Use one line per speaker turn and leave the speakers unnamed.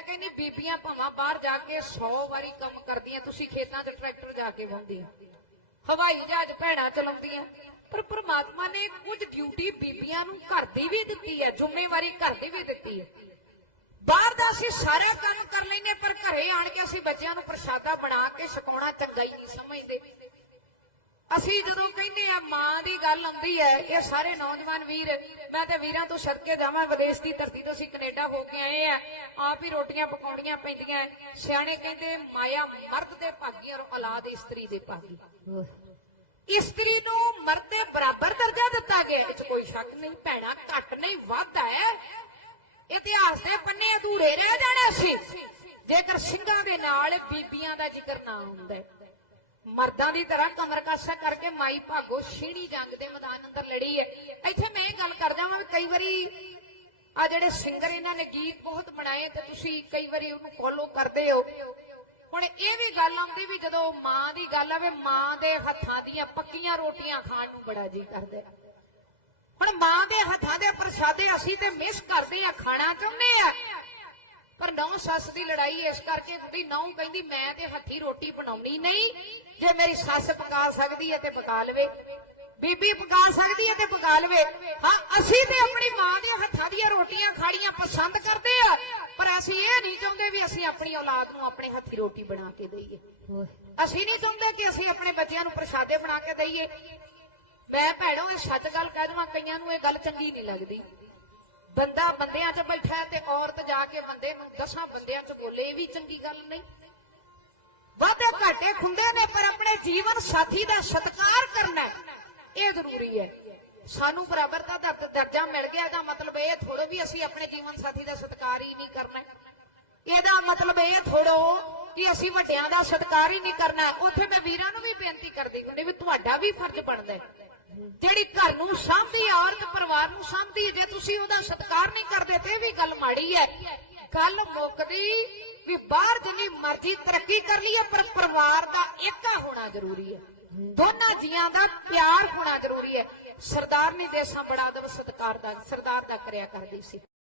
ਮੈਂ ਕਹਿੰਦੀ, ਬੀਬੀਆਂ ਭਾਵਾਂ ਬਾਹਰ ਜਾ ਕੇ 100 ਵਾਰੀ ਕੰਮ ਕਰਦੀਆਂ, ਤੁਸੀਂ ਖੇਤਾਂ 'ਚ ਟਰੈਕਟਰ ਜਾ ਕੇ ਵਾਹੁੰਦੇ ਹਵਾਈ ਜਹਾਜ਼ ਭੈਣਾਂ ਚਲਾਉਂਦੀਆਂ। ਪਰ ਪ੍ਰਮਾਤਮਾ ਨੇ ਕੁਝ ਡਿਊਟੀ ਬੀਬੀਆਂ ਨੂੰ ਘਰ ਦੀ ਵੀ ਦਿੱਤੀ ਹੈ, ਜ਼ਿੰਮੇਵਾਰੀ ਘਰ ਦੀ ਵੀ ਦਿੱਤੀ ਹੈ। ਬਾਹਰ ਦਾ ਅਸੀਂ ਸਾਰਾ ਕੰਮ ਕਰ ਲੈਨੇ ਪਰ ਘਰੇ ਆਣ ਕੇ ਅਸੀਂ ਬੱਚਿਆਂ ਨੂੰ ਪ੍ਰਸ਼ਾਦਾ ਬਣਾ ਕੇ ਛਕਾਉਣਾ ਚੰਗਾ ਹੀ ਨਹੀਂ ਸਮਝਦੇ। ਅਸੀਂ ਕਹਿੰਦੇ ਆ, ਮਾਂ ਦੀ ਗੱਲ ਆਉਂਦੀ ਹੈ, ਇਹ ਸਾਰੇ ਨੌਜਵਾਨ ਵੀਰ, ਮੈਂ ਤੇ ਵੀਰਾਂ ਤੋਂ ਸਦਕੇ ਜਾਵਾਂ, ਵਿਦੇਸ਼ ਦੀ ਧਰਤੀ ਤੋਂ ਅਸੀਂ ਕੈਨੇਡਾ ਹੋ ਕੇ ਆਏ ਆ, ਆਪ ਹੀ ਰੋਟੀਆਂ ਪਕਾਉਣੀਆਂ ਪੈਂਦੀਆਂ, ਸਿਆਣੇ ਕਹਿੰਦੇ, ਮਾਇਆ ਮਰਦ ਦੇ ਭਾਗੀ ਔਰ ਔਲਾਦ ਇਸਤਰੀ ਦੇ ਭਾਗੀ। ਇਸਤਰੀ ਨੂੰ ਮਰਦ ਦੇ ਬਰਾਬਰ ਦਰਜਾ ਦਿੱਤਾ ਗਿਆ, ਇਹ 'ਚ ਕੋਈ ਸ਼ੱਕ ਨਹੀਂ, ਭੈਣਾ, ਘੱਟ ਨਹੀਂ, ਵੱਧ ਹੈ। ਇਤਿਹਾਸ ਦੇ ਪੰਨੇ ਅਧੂਰੇ ਰਹਿ ਜਾਣੇ ਸੀ ਜੇਕਰ ਸਿੰਘਾਂ ਦੇ ਨਾਲ ਬੀਬੀਆਂ ਦਾ ਜ਼ਿਕਰ ਨਾ ਹੁੰਦਾ ਮਰਦਾਂ ਦੀ ਤਰ੍ਹਾਂ ਕਮਰ ਕੱਸਾ ਕਰਕੇ ਮਾਈ ਭਾਗੋ ਛੀਣੀ ਜੰਗ ਦੇ ਮੈਦਾਨ ਅੰਦਰ ਲੜੀ ਹੈ। ਇੱਥੇ ਮੈਂ ਇਹ ਗੱਲ ਕਰ ਜਾਵਾਂ ਕਈ ਵਾਰੀ ਆ ਜਿਹੜੇ ਸਿੰਗਰ ਇਹਨਾਂ ਨੇ ਗੀਤ ਬਹੁਤ ਬਣਾਏ ਤੇ ਤੁਸੀਂ ਕਈ ਵਾਰੀ ਉਹਨੂੰ ਫੋਲੋ ਕਰਦੇ ਹੋ। ਹੁਣ ਇਹ ਵੀ ਗੱਲ ਆਉਂਦੀ ਵੀ ਜਦੋਂ ਮਾਂ ਦੀ ਗੱਲ ਆਵੇ, ਮਾਂ ਦੇ ਹੱਥਾਂ ਦੀਆਂ ਪੱਕੀਆਂ ਰੋਟੀਆਂ ਖਾਣ ਨੂੰ ਬੜਾ ਜੀ ਕਰਦਾ ਹੁਣ ਮਾਂ ਦੇ ਹੱਥਾਂ ਦੇ ਪ੍ਰਸ਼ਾਦੇ ਅਸੀਂ ਤੇ ਮਿਸ ਕਰਦੇ ਆ ਖਾਣਾ ਚਾਹੁੰਦੇ ਆ ਪਰ ਨੌ ਸੱਸ ਦੀ ਲੜਾਈ ਇਸ ਕਰਕੇ ਹੁੰਦੀ ਨੌ ਕਹਿੰਦੀ ਮੈਂ ਤੇ ਹੱਥੀ ਰੋਟੀ ਬਣਾਉਣੀ ਨਹੀਂ। ਜੇ ਮੇਰੀ ਸੱਸ ਪਕਾ ਸਕਦੀ ਹੈ ਤੇ ਪਕਾ ਲਵੇ। ਬੀਬੀ ਪਕਾ ਸਕਦੀ ਹੈ ਤੇ ਪਕਾ ਲਵੇ। ਹਾਂ ਅਸੀਂ ਤੇ ਆਪਣੀ ਮਾਂ ਦੇ ਹੱਥਾਂ ਦੀਆਂ ਰੋਟੀਆਂ ਖਾਣੀਆਂ ਪਸੰਦ ਕਰਦੇ ਆ ਪਰ ਅਸੀਂ ਇਹ ਨਹੀਂ ਚਾਹੁੰਦੇ ਵੀ ਅਸੀਂ ਆਪਣੀ ਔਲਾਦ ਨੂੰ ਆਪਣੇ ਹੱਥੀ ਰੋਟੀ ਬਣਾ ਕੇ ਦਈਏ। ਅਸੀਂ ਨਹੀਂ ਚਾਹੁੰਦੇ ਕਿ ਅਸੀਂ ਆਪਣੇ ਬੱਚਿਆਂ ਨੂੰ ਪ੍ਰਸ਼ਾਦੇ ਬਣਾ ਕੇ ਦਈਏ। ਮੈਂ ਭੈਣੋ ਇਹ ਸੱਚ ਗੱਲ ਕਹਿ ਦਵਾਂ ਕਈਆਂ ਨੂੰ ਇਹ ਗੱਲ ਚੰਗੀ ਨਹੀਂ ਲੱਗਦੀ। ਬੰਦਾ ਬੰਦਿਆਂ 'ਚ ਬੈਠਾ ਤੇ ਔਰਤ ਜਾ ਕੇ ਬੰਦੇ ਨੂੰ ਦਸਾਂ ਬੰਦਿਆਂ 'ਚ ਬੋਲੇ, ਇਹ ਵੀ ਚੰਗੀ ਗੱਲ ਨਹੀਂ। ਵਾਧੇ ਘਾਟੇ ਖੁੰਦੇ ਨੇ, ਪਰ ਆਪਣੇ ਜੀਵਨ ਸਾਥੀ ਦਾ ਸਤਿਕਾਰ ਕਰਨਾ ਇਹ ਜ਼ਰੂਰੀ ਹੈ। ਸਾਨੂੰ ਬਰਾਬਰਤਾ ਦਾ ਦਰਜਾ ਮਿਲ ਗਿਆ ਇਹਦਾ ਮਤਲਬ ਇਹ ਥੋੜੋ ਵੀ ਅਸੀਂ ਆਪਣੇ ਜੀਵਨ ਸਾਥੀ ਦਾ ਸਤਿਕਾਰ ਹੀ ਨਹੀਂ ਕਰਨਾ। ਇਹਦਾ ਮਤਲਬ ਇਹ ਥੋੜੋ ਕਿ ਅਸੀਂ ਵੱਡਿਆਂ ਦਾ ਸਤਿਕਾਰ ਹੀ ਨਹੀਂ ਕਰਨਾ। ਉੱਥੇ ਮੈਂ ਵੀਰਾਂ ਨੂੰ ਵੀ ਬੇਨਤੀ ਕਰਦੀ ਹੁੰਦੀ ਵੀ ਤੁਹਾਡਾ ਵੀ ਫਰਜ਼ ਬਣਦਾ ਜਿਹੜੀ ਘਰ ਨੂੰ ਸਾਂਭੀ ਔਰਤ ਪਰਿਵਾਰ ਨੂੰ ਸਾਂਭਦੀ ਜੇ ਤੁਸੀਂ ਉਹਦਾ ਸਤਿਕਾਰ ਨਹੀਂ ਕਰਦੇ ਤੇ ਵੀ ਗੱਲ ਮਾੜੀ ਹੈ। ਗੱਲ ਮੁੱਕਦੀ ਵੀ ਬਾਹਰ ਜਿੰਨੀ ਮਰਜ਼ੀ ਤਰੱਕੀ ਕਰ ਲਈਏ, ਪਰ ਪਰਿਵਾਰ ਦਾ ਏਕਾ ਹੋਣਾ ਜ਼ਰੂਰੀ ਹੈ। ਦੋਨਾਂ ਜੀਆਂ ਦਾ ਪਿਆਰ ਹੋਣਾ ਜ਼ਰੂਰੀ ਹੈ। ਸਰਦਾਰ ਨੇ ਦੇਸਾਂ ਬੜਾ ਅਦਬ ਸਤਿਕਾਰ ਦਾ ਸਰਦਾਰ ਦਾ ਕਰਿਆ ਕਰਦੀ ਸੀ।